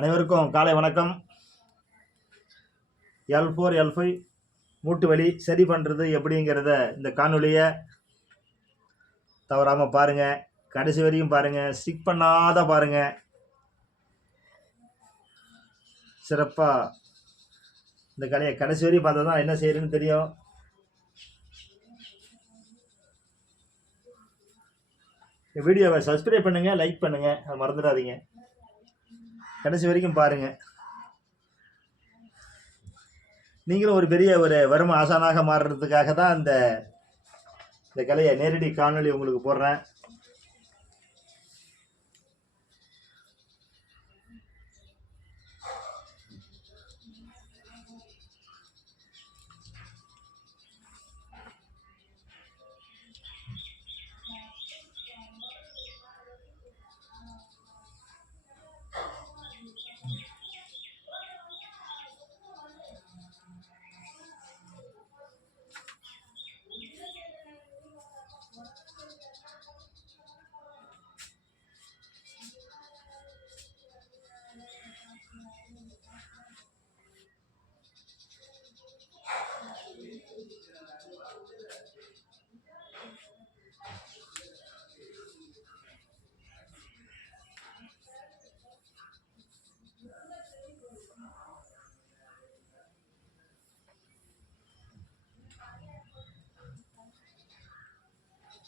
அனைவருக்கும் காலை வணக்கம். எல் ஃபோர் எல் ஃபைவ் மூட்டு வலி சரி பண்ணுறது எப்படிங்கிறத இந்த காணொலியை தவறாமல் பாருங்கள் கடைசி வரையும் பாருங்கள் ஸ்டிக் பண்ணாத பாருங்கள் சிறப்பாக இந்த கலையை கடைசி வரையும் பார்த்தா தான் என்ன செய்யறதுன்னு தெரியும். வீடியோவை சப்ஸ்கிரைப் பண்ணுங்கள் லைக் பண்ணுங்கள் அதை மறந்துடாதீங்க. கடைசி வரைக்கும் பாருங்கள் நீங்களும் ஒரு பெரிய ஒரு வரும ஆசானாக மாறுறதுக்காக தான் இந்த இந்த கலையை நேரடி காணொளி உங்களுக்கு போடுறேன்.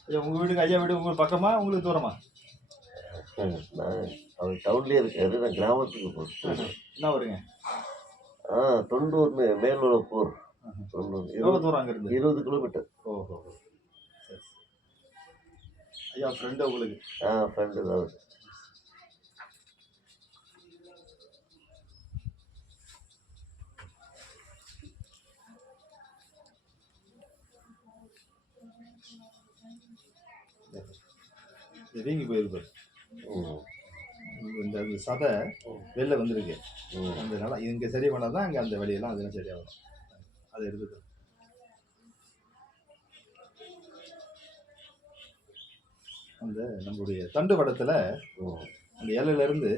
ஐயா உங்கள் வீட்டுக்கு ஐயா வீடு உங்களுக்கு பக்கமா உங்களுக்கு தூரமா? நான் அவர் டவுன்லேயே இருக்காரு நான் கிராமத்துக்கு போகிறேன் என்ன வருங்க ஆ தொண்டூர் மே- மேலுளப்பூர் ஆஹா. தொண்டூர். எவ்வளோ இருபது தூரம் அங்கேருந்து இருபது கிலோமீட்டர். ஓஹோ ஐயா ஃப்ரெண்டு உங்களுக்கு? ஆ ஃப்ரெண்டு தான் அவரு. வீங்கி போயிருப்பார். இந்த சதை வெளில வந்திருக்கு. அந்த அதனால இங்கே சரி பண்ணால் தான் அங்கே அந்த வழியெல்லாம் அதெல்லாம் சரியாகும். அதை எடுத்துக்கலாம் அந்த நம்மளுடைய தண்டு படத்தில் அந்த இலையிலேருந்து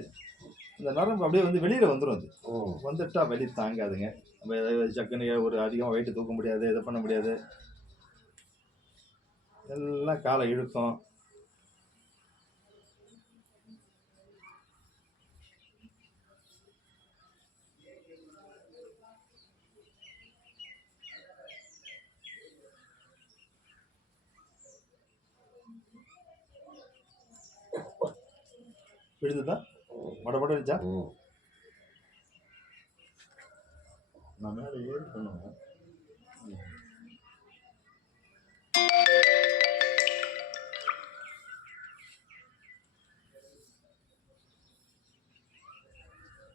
அந்த நரம்பு அப்படியே வந்து வெளியில் வந்துடும் அது. ம் வந்துட்டா வலி தாங்காதுங்க. நம்ம ஏதாவது சக்குன்னு ஒரு அதிகமாக வெயிட்டு தூக்க முடியாது இதை பண்ண முடியாது. எல்லாம் காலை இழுக்கும் விழுந்துதா மட மட இருந்துச்சா நான் மேலே ஏறி பண்ணுவேன்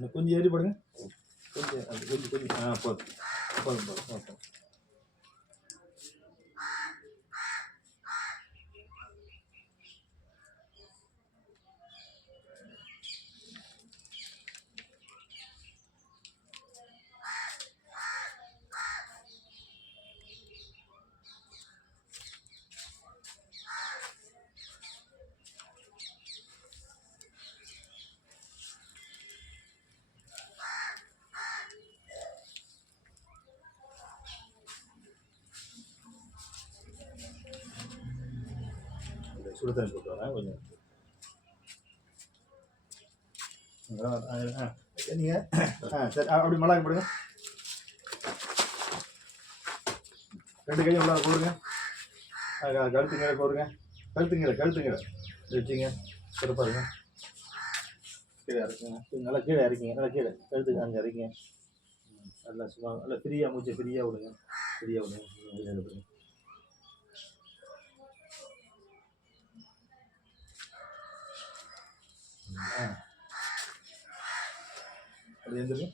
இன்னும் கொஞ்சம் ஏறி படுங்க. கொஞ்சம் அது கொஞ்சம் கொஞ்சம். ஆ போதும். போதும் போதும் போதும். சுடு தண்ணி போட்டு வரேன் கொஞ்சம் நீங்கள் ஆ சரி அப்படி மிளகாய் போடுங்க. ரெண்டு கையும் உள்ளார போடுங்க. கழுத்துங்கிற போடுங்க. கழுத்துங்கிற கழுத்துங்கிற வச்சுங்க. சிறப்பாக இருங்க கீழே இறக்குங்க நல்லா கீழே இறக்கிங்க நல்லா கீழே கழுத்துக்கு அங்கே இறக்கிங்க நல்லா சும்மா நல்லா ஃப்ரீயாக மூச்சு ஃப்ரீயாக விடுங்க. ஃப்ரீயாக விடுங்க. அது எந்திருங்க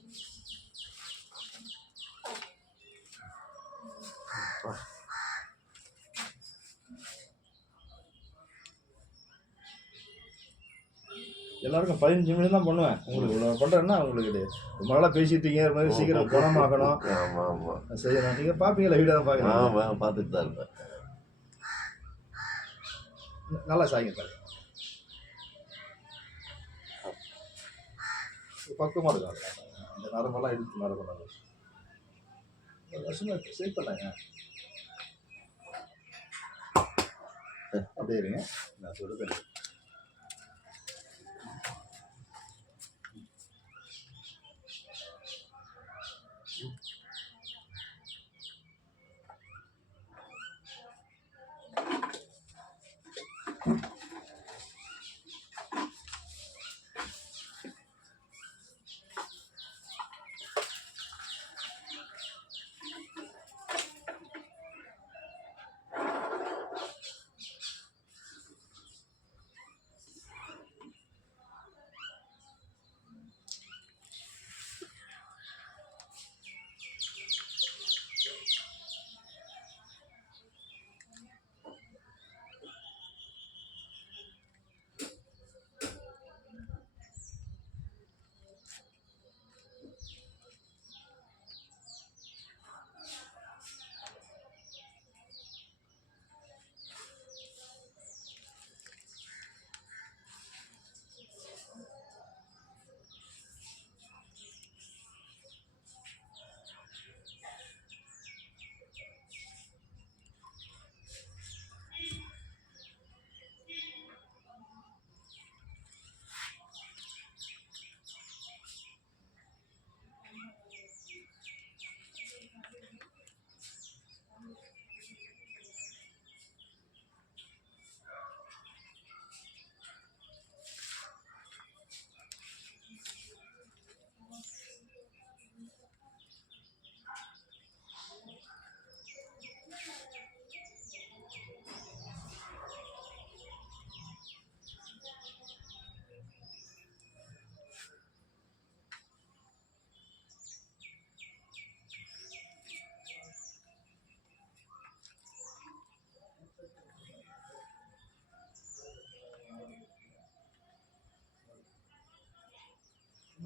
எல்லாருக்கும் பதினஞ்சு நிமிஷம் தான் பண்ணுவேன். உங்களுக்கு இவ்வளோ பண்ணுறேன்னா உங்களுக்கு ரொம்ப நாளாக பேசிட்டீங்க இது மாதிரி சீக்கிரம் குணமாக்கணும் ஆமா ஆமா. செய்யணும் நீங்கள் பார்ப்பீங்களா? வீடியோ தான் பார்க்குறேன். ஆமா பார்த்துட்டு தான் இருப்பேன். நல்லா சாய்ங்க சார் பக்கமாக இருக்கும் அது. இந்த நரம்பெல்லாம் இழுத்து நரம்பெல்லாம் வருஷமா சேவ் பண்ணாங்க. அப்படியே இருங்க. நான்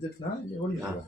Is it not? Yeah,